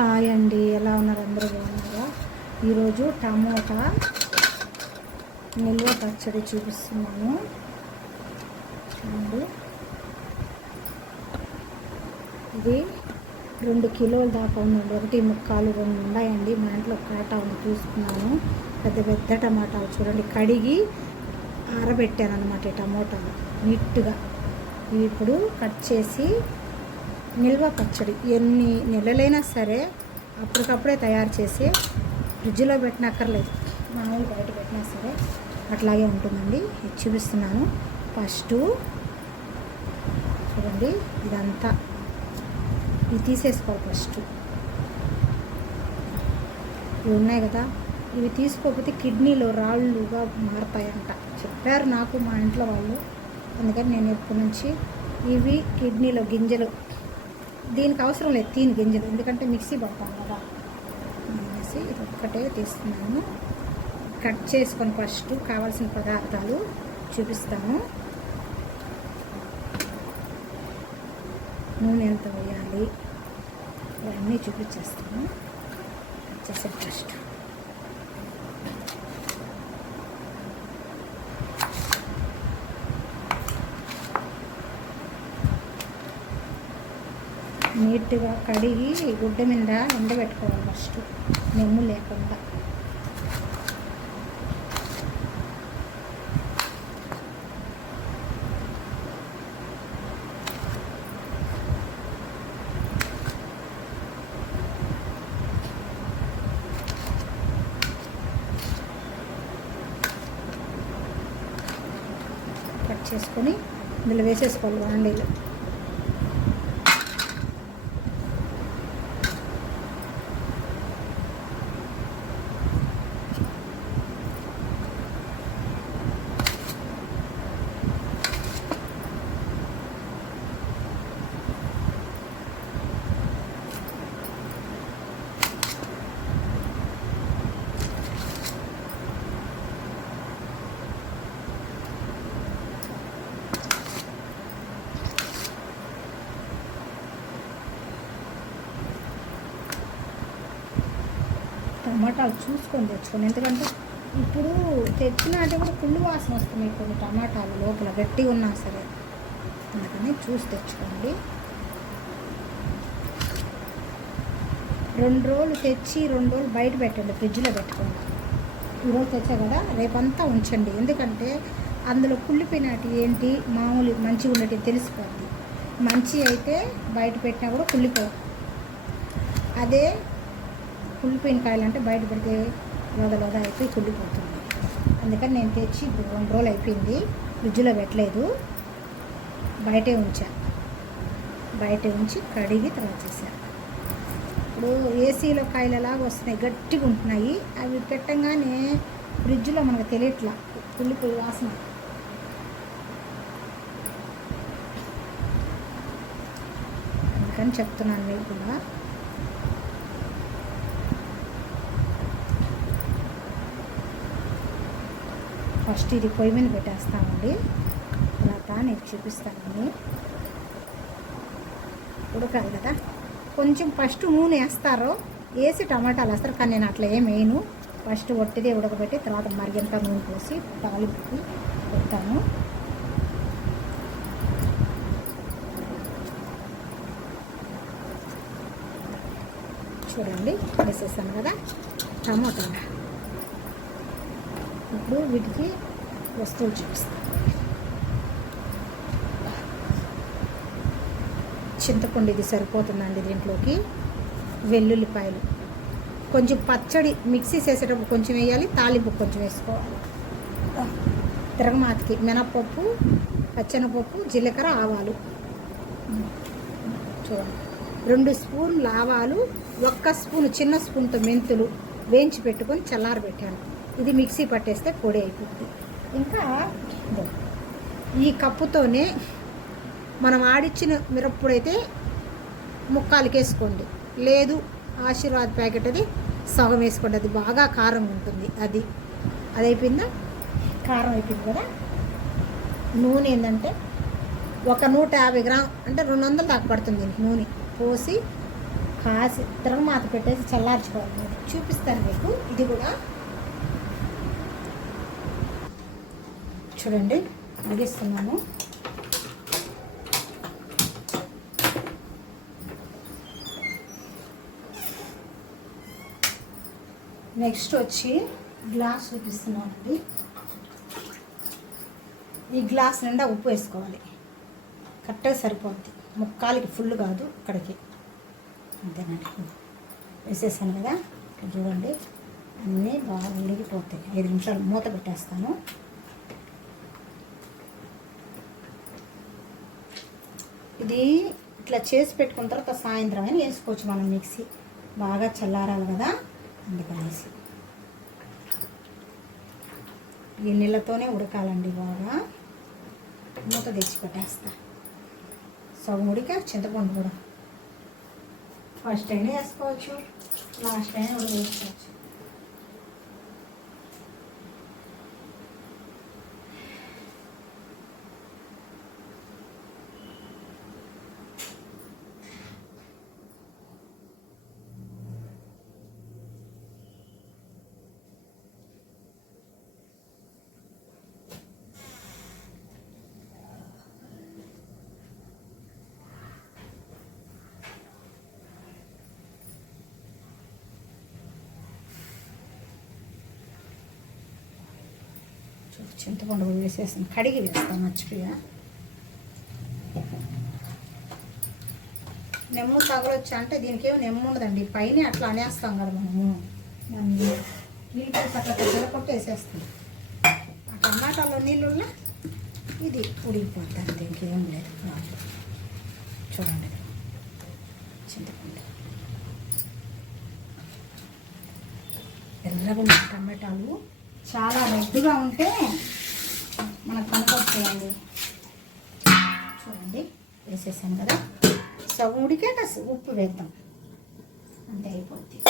Hi అండి, ఎలా ఉన్నారు? అందరూ బాగున్నారా? ఈరోజు టమోటా నిల్వ పచ్చడి చూపిస్తున్నాను. చూడండి, ఇది 2 కిలోల దాకా ఉందండి. 1.25 2 ఉన్నాయండి. మా ఇంట్లో కాటా ఉంది, చూసుకున్నాను. పెద్ద పెద్ద టమాటాలు చూడండి, కడిగి ఆరబెట్టాను అనమాట. ఈ టమోటాలు నీట్గా ఇవి ఇప్పుడు కట్ చేసి నిల్వ పచ్చడి ఎన్ని నెలలైనా సరే అప్పటికప్పుడే తయారు చేసి ఫ్రిడ్జ్లో పెట్టినక్కర్లేదు, మామూలు బయట పెట్టినా సరే అట్లాగే ఉంటుందండి. ఇది చూపిస్తున్నాను. ఫస్ట్ చూడండి, ఇదంతా ఇవి తీసేసుకోవాలి. ఫస్ట్ ఇవి ఉన్నాయి కదా, ఇవి తీసుకోకపోతే కిడ్నీలో రాళ్ళుగా మారుతాయంట చెప్పారు నాకు మా ఇంట్లో వాళ్ళు. అందుకని నేను ఎప్పటి నుంచి ఇవి కిడ్నీలో గింజలు, దీనికి అవసరం లేదు తీని గింజలు, ఎందుకంటే మిక్సీ పడతాం కదా అనేసి ఇది ఒక్కటే తీస్తున్నాను. కట్ చేసుకొని ఫస్ట్ కావాల్సిన పదార్థాలు చూపిస్తాను. నూనె ఎంత వేయాలి ఇవన్నీ చూపించేస్తాను. వచ్చేసి ఫస్ట్ నీట్గా కడిగి గుడ్డ మీద ఎండబెట్టుకోవాలి ఫస్ట్, నెమ్ము లేకుండా. కట్ చేసుకొని ఇందులో వేసేసుకోవాలి వాండీలో. టమాటాలు చూసుకొని తెచ్చుకోండి, ఎందుకంటే ఇప్పుడు తెచ్చినట్టే కూడా పుల్లు వాసన వస్తున్నాయి కొన్ని టమాటాలు, లోపల గట్టిగా ఉన్నా సరే. అందుకని చూసి తెచ్చుకోండి. 2 రోజులు తెచ్చి 2 రోజులు బయట పెట్టండి, ఫ్రిడ్జ్లో పెట్టుకోండి. ఈరోజు తెచ్చా కదా, రేపంతా ఉంచండి. ఎందుకంటే అందులో కుళ్ళిపోయినట్టు ఏంటి మామూలు మంచిగా ఉండేటి తెలిసిపోద్ది. మంచి అయితే బయట పెట్టినా కూడా కుళ్ళిపోవు. అదే కుళ్ళిపోయిన కాయలు అంటే బయట పెడితే లోద అయిపోయి కుళ్ళిపోతుంది. అందుకని నేను తెచ్చి ఇప్పుడు 2 రోజులు అయిపోయింది, ఫ్రిడ్జ్లో పెట్టలేదు, బయటే ఉంచా. బయట ఉంచి కడిగి తర్వాత చేశాను. ఇప్పుడు ఏసీలో కాయలు ఎలాగ వస్తున్నాయి, గట్టిగా ఉంటున్నాయి. అవి పెట్టంగానే ఫ్రిడ్జ్లో మనకు తెలియట్లా కుళ్ళిపోయి వాసన. అందుకని చెప్తున్నాను మీకు కూడా. ఫస్ట్ ఇది పొయ్యి మీద పెట్టేస్తామండి, తర్వాత నేను చూపిస్తానండి. ఉడకాలి కదా, కొంచెం ఫస్ట్ నూనె వేస్తారో వేసి టమాటాలు వేస్తారు, కానీ నేను అట్లా ఏం వేయను. ఫస్ట్ ఒట్టిదే ఉడకబెట్టి తర్వాత మరిగంత నూనె పోసి తాలింపుకి పెడతాను. చూడండి, వేసేస్తాను కదా టమాటాలు. ఇప్పుడు వీటికి వస్తువులు చూపిస్తాను. చింతపండు ఇది సరిపోతుందండి దీంట్లోకి. వెల్లుల్లిపాయలు కొంచెం, పచ్చడి మిక్సీ చేసేటప్పుడు కొంచెం వేయాలి, తాలింపు కొంచెం వేసుకోవాలి. తిరగమాతకి మినప్పప్పు, పచ్చెనపప్పు, జీలకర్ర, ఆవాలు. చూడండి, 2 స్పూన్లు ఆవాలు, 1 స్పూన్ చిన్న స్పూన్తో మెంతులు వేయించి పెట్టుకొని చల్లారబెట్టాను. ఇది మిక్సీ పట్టేస్తే పొడి అయిపోతుంది. ఇంకా ఈ కప్పుతోనే మనం ఆడిచ్చిన మిరప్పొడైతే ముక్కాలకి వేసుకోండి, లేదు ఆశీర్వాద్ ప్యాకెట్ అది సగం వేసుకోండి, అది బాగా కారం ఉంటుంది. అది అయిపోయిందా, కారం అయిపోయింది కదా. నూనె ఏంటంటే ఒక 150 గ్రాములు అంటే 200 దాకా పడుతుంది నూనె పోసి కాసి తిరగమాత పెట్టేసి చల్లార్చుకోవాలి. చూపిస్తాను మీకు ఇది కూడా. చూడండి ముగిస్తున్నాను. నెక్స్ట్ వచ్చి గ్లాస్ చూపిస్తున్నానండి. ఈ గ్లాస్ నిండా ఉప్పు వేసుకోవాలి. కరెక్ట్గా సరిపోద్ది. ముక్కాలకి ఫుల్ కాదు, ఇక్కడికి అంతేనండి. వేసేసాను కదా, ఇక్కడ చూడండి అన్నీ బాగా ఉడికిపోతాయి. 5 నిమిషాలు మూత పెట్టేస్తాను. ఇది ఇట్లా చేసి పెట్టుకున్న తర్వాత సాయంత్రం అయినా వేసుకోవచ్చు మనం. మిక్సీ బాగా చల్లారాలి కదా, అందుకనేసి. ఈ నీళ్ళతోనే ఉడకాలండి బాగా. మూత తెచ్చి పెట్టేస్తా. సగం ఉడిక చింతపండు కూడా ఫస్ట్ అయినా వేసుకోవచ్చు, లాస్ట్ అయినా కూడా వేసుకోవచ్చు. చింతపండు కూడా వేసేస్తాను. కడిగి వేస్తాను, మర్చిపోయా. నెమ్ము తగలొచ్చా అంటే దీనికి ఏమి నెమ్ము ఉండదండి. పైన అట్లా అనేస్తాం కదా మనము. నీళ్ళు అట్లా కొట్టి వేసేస్తాం. ఆ టమాటాలో నీళ్ళున్నా ఇది ఉడికిపోద్ది అంతే, ఇంకేం లేదు. చూడండి చింతపండు ఎర్రగున్న టమాటాలు చాలా రెడ్గా ఉంటే మనకు పనికొస్తాయండి. చూడండి వేసేసాను కదా, సగం ఉడికే ఉప్పు వేద్దాం, అంతే అయిపోద్ది.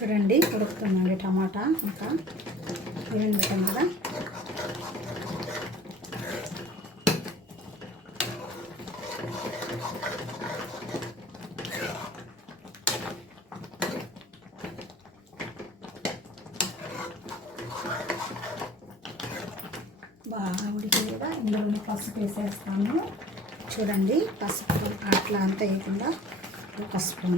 చూడండి ఉడుకుతుందండి టమాటా. ఇంకా ఏమేమి పెట్టాం కదా. బాగా ఉడికి కూడా ఇందులో పసుపు వేసేస్తాను. చూడండి పసుపు అట్లా అంతా వేయకుండా పసుపు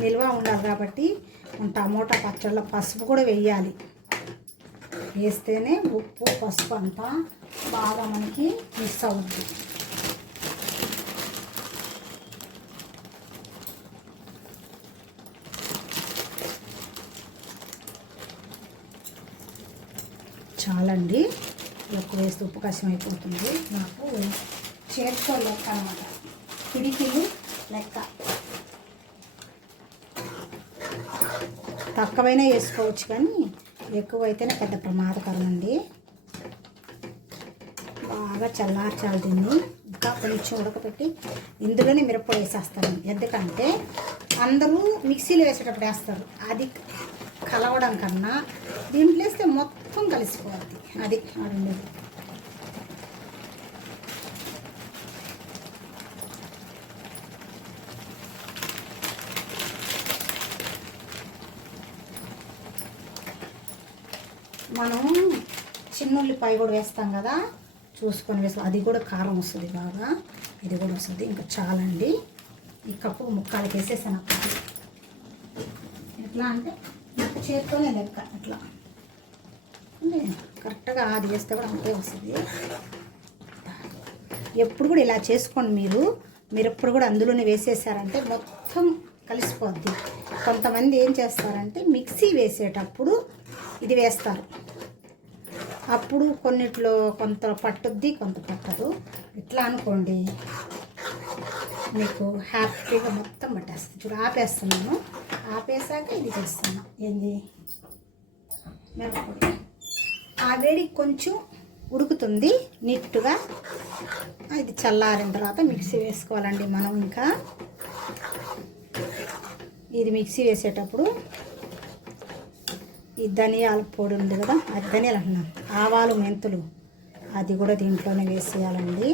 నిల్వ ఉండాలి కాబట్టి టమోటా పచ్చళ్ళలో పసుపు కూడా వేయాలి. వేస్తేనే ఉప్పు పసుపు అంతా బాగా మనకి మిక్స్ అవుద్ది. చాలండి. ఎక్కువ వేస్తే ఉప్పు కష్టం అయిపోతుంది. నాకు చేతితో లెక్క అన్నమాట, పిడికిలు లెక్క. తక్కువైనా వేసుకోవచ్చు కానీ ఎక్కువ అయితేనే పెద్ద ప్రమాదకరం అండి. బాగా చల్లార్చాలి దీన్ని. ఇంకా కొంచెం ఉడకపెట్టి ఇందులోనే మిరప్పొడి వేసేస్తాను. ఎందుకంటే అందరూ మిక్సీలో వేసేటప్పుడు వేస్తారు. అది కలవడం కన్నా దీంట్లో వేస్తే మొత్తం కలిసిపోద్ది. అది అడుగు. మనం చిన్నుల్లిపాయ కూడా వేస్తాం కదా, చూసుకొని వేస్తాం. అది కూడా కారం వస్తుంది బాగా, ఇది కూడా వస్తుంది. ఇంకా చాలండి. ఈ కప్పు ముక్కలకి వేసేసాను. ఎట్లా అంటే చేతితోనే లెక్క అట్లా కరెక్ట్గా అది వేస్తే కూడా అంతే వస్తుంది. ఎప్పుడు కూడా ఇలా చేసుకోండి మీరు ఎప్పుడు కూడా అందులోనే వేసేసారంటే మొత్తం కలిసిపోద్ది. కొంతమంది ఏం చేస్తారంటే మిక్సీ వేసేటప్పుడు ఇది వేస్తారు. అప్పుడు కొన్నిట్లో కొంత పట్టుద్ది, కొంత పట్టదు. ఇట్లా అనుకోండి మీకు హ్యాపీగా మొత్తం పట్టేస్తుంది. చూడు ఆపేస్తున్నాను. ఆపేసాక ఇది చేస్తాను. ఏంది మిరపపొడి. ఆ వేడి కొంచెం ఉడుకుతుంది నీట్గా. ఇది చల్లారిన తర్వాత మిక్సీ వేసుకోవాలండి మనం. ఇంకా ఇది మిక్సీ వేసేటప్పుడు ఈ ధనియాల పొడి ఉంది కదా, అది ధనియాలు అంటున్నాను, ఆవాలు మెంతులు, అది కూడా దీంట్లోనే వేసేయాలండి.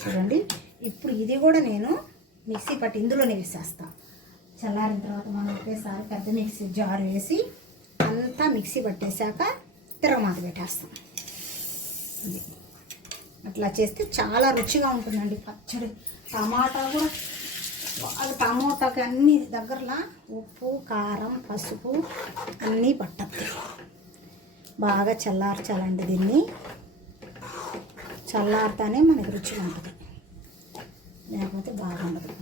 చూడండి ఇప్పుడు ఇది కూడా నేను మిక్సీ పట్టి ఇందులోనే వేసేస్తాను. చల్లారిన తర్వాత మనం ఒకేసారి పెద్ద మిక్సీ జారు వేసి అంతా మిక్సీ పట్టేశాక తిరగమాత పెట్టేస్తాం. ఇది అట్లా చేస్తే చాలా రుచిగా ఉంటుందండి పచ్చడి. టమాటా కూడా బాగా, టమాటాకి అన్ని దగ్గరలా ఉప్పు కారం పసుపు అన్నీ పట్టద్దు. బాగా చల్లార్చాలండి దీన్ని. చల్లారితేనే మనకి రుచిగా ఉంటుంది, లేకపోతే బాగుండదు.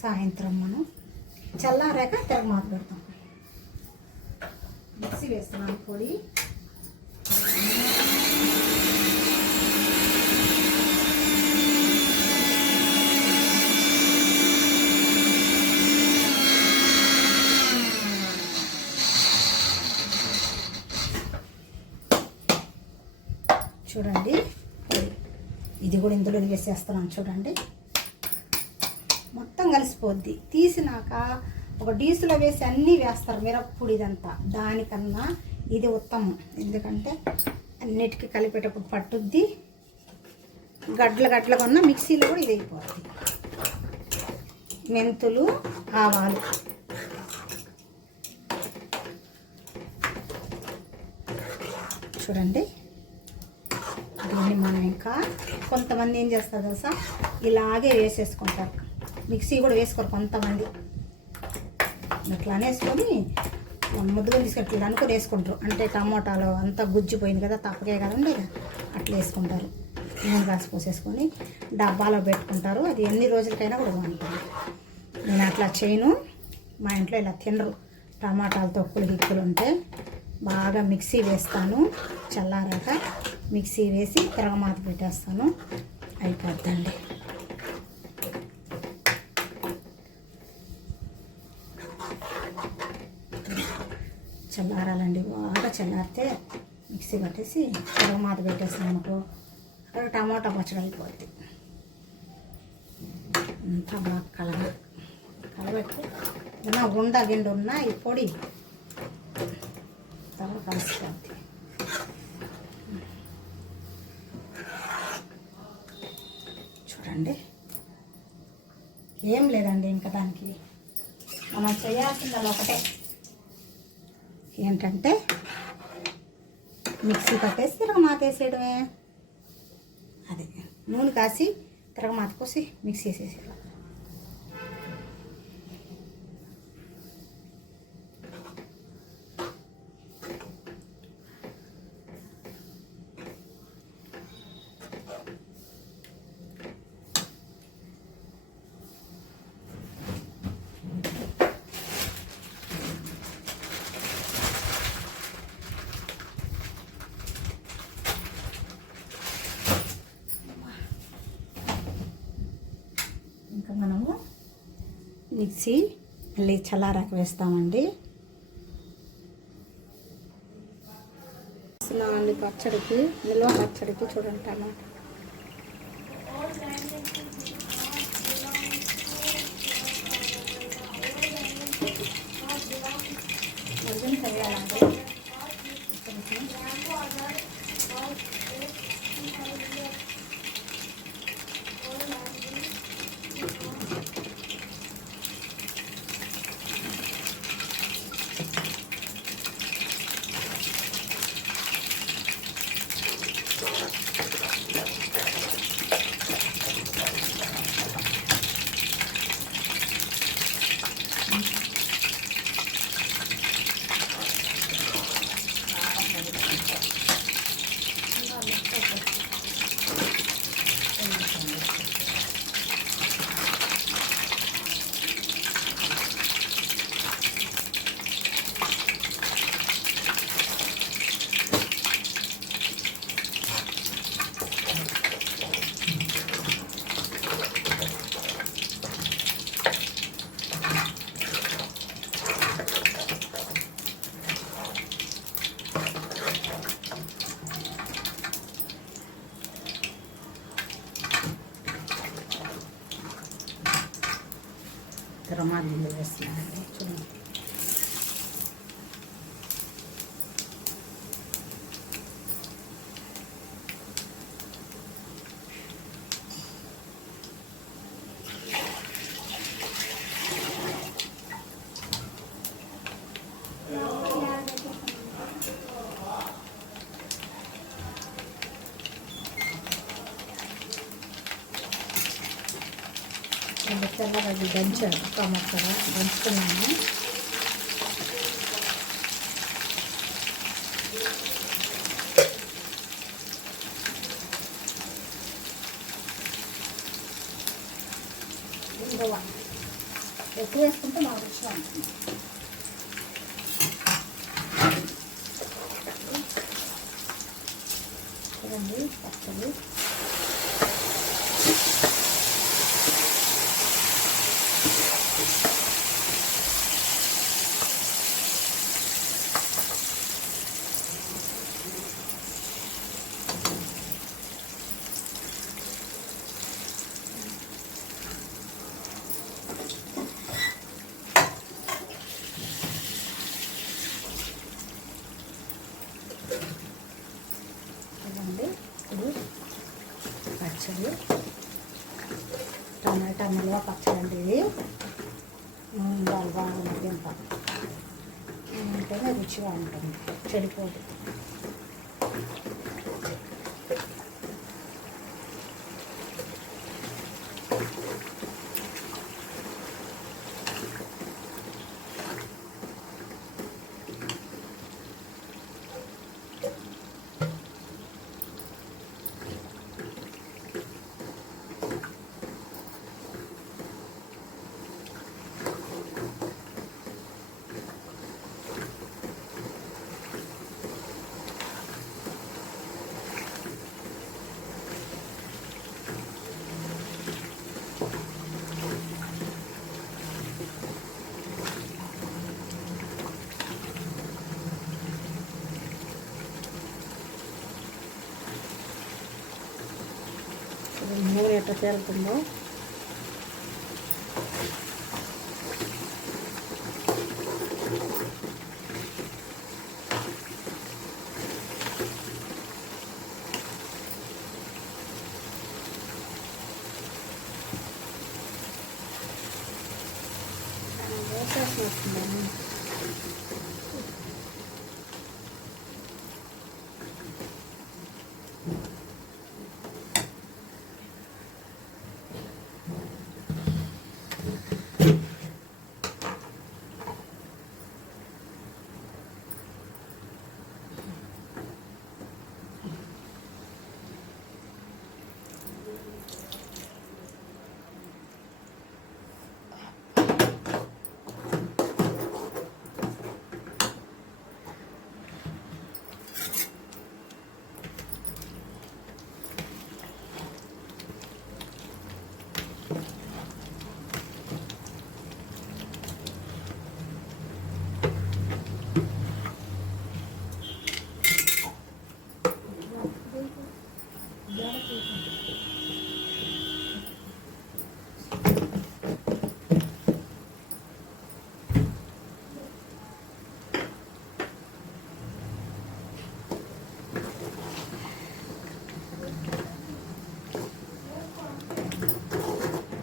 సాయంత్రం మనం చల్లారాక తిరగమాత పెడతాం. మిక్సీ వేస్తున్నాను పొడి. చూడండి పొడి ఇది కూడా ఇందులో వేసేస్తున్నాను. చూడండి మొత్తం కలిసిపోద్ది. తీసినాక ఒక డీసులో వేసి అన్నీ వేస్తారు మిరప్పొడి ఇదంతా. దానికన్నా ఇది ఉత్తమం. ఎందుకంటే అన్నిటికీ కలిపేటప్పుడు పట్టుద్ది. గడ్డలుగా ఉన్న మిక్సీలో కూడా ఇది అయిపోద్ది. మెంతులు ఆవాలు చూడండి. దీన్ని మనం ఇంకా కొంతమంది ఏం చేస్తారు తెలుసా, ఇలాగే వేసేసుకుంటారు. మిక్సీ కూడా వేసుకోరు కొంతమంది. అట్లానే వేసుకొని ముద్దుగా తీసుకెళ్ళి అనుకుని వేసుకుంటారు. అంటే టమోటాలు అంతా గుజ్జిపోయింది కదా, తప్పకే కదండి, అట్లా వేసుకుంటారు. నూనె కాసి పోసేసుకొని డబ్బాలో పెట్టుకుంటారు. అది ఎన్ని రోజులకైనా కూడా బాగుంటుంది. నేను అట్లా చేయను. మా ఇంట్లో ఇలా తినరు. టమాటాలు తొక్కులు గిక్కులు ఉంటే బాగా మిక్సీ వేస్తాను. చల్లారాక మిక్సీ వేసి తిరగమాత పెట్టేస్తాను. అయిపోద్దండి. చల్లారాలండి. బాగా చల్లారితే మిక్సీ పట్టేసి మాత పెట్టేస్తాం అనుకో, అక్కడ టమాటా పచ్చడి అయిపోద్ది. అంతా బాగా కలబెట్టి ఏదైనా ఉండ గిండు ఉన్నా ఈ పొడి బాగా కలిసిపోద్ది. చూడండి, ఏం లేదండి ఇంకా దానికి మనం చేయాల్సింది ఒకటే, ఏంటంటే మిక్సీ పట్టేసి తిరగమాత వేసేయడమే. అదే నూనె కాసి తిరగమాత కోసి మిక్సీ వేసేసేయాలి. ఇంకా మనము మిక్సీ మళ్ళీ చల్లారాక వేస్తామండి. అసలు పచ్చడికి, నిల్వ పచ్చడికి చూడండి టమాటా మధ్యన చేయాలండి. తిరగమాత వేస్తున్నానండి. చూడండి, తెల్లగడ్డి దంచాను, టమాటా దంచుకున్నాను. ఎక్కువ వేసుకుంటే మా రుచిగా ఉంటుంది. చూడండి పచ్చడి పచ్చడి టమాటా నిల్వ పచ్చడి అండి. ఇది బాగా తింటాం, ఉంటేనే రుచిగా ఉంటుంది, చెడిపోదు. ఎట్లా తేలుతుందో.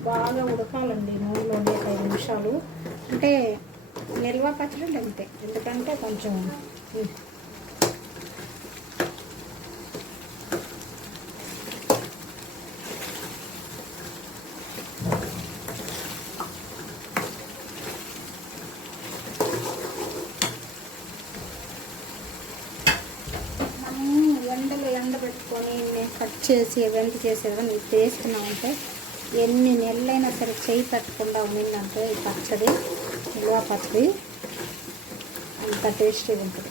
బాగా ఉడకాలండి నూనెలో 5 నిమిషాలు. అంటే నిల్వ పచ్చడి అంతే, ఎందుకంటే కొంచెం మనం ఎండబెట్టుకొని కట్ చేసి వెంట చేసేదని చేస్తున్నామంటే ఎన్ని నెలలైనా సరే చేయి తట్టకుండా ఉండిందంటే ఈ పచ్చడి, నిల్వ పచ్చడి అంత టేస్టీగా ఉంటుంది.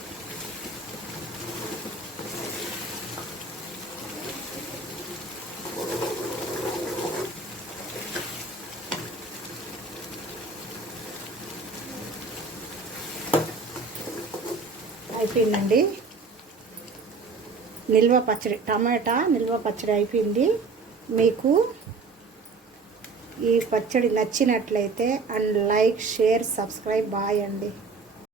అయిపోయిందండి నిల్వ పచ్చడి, టమాటా నిల్వ పచ్చడి అయిపోయింది. మీకు ఈ పచ్చడి నచ్చినట్లయితే and like, share, subscribe. Bye అండి.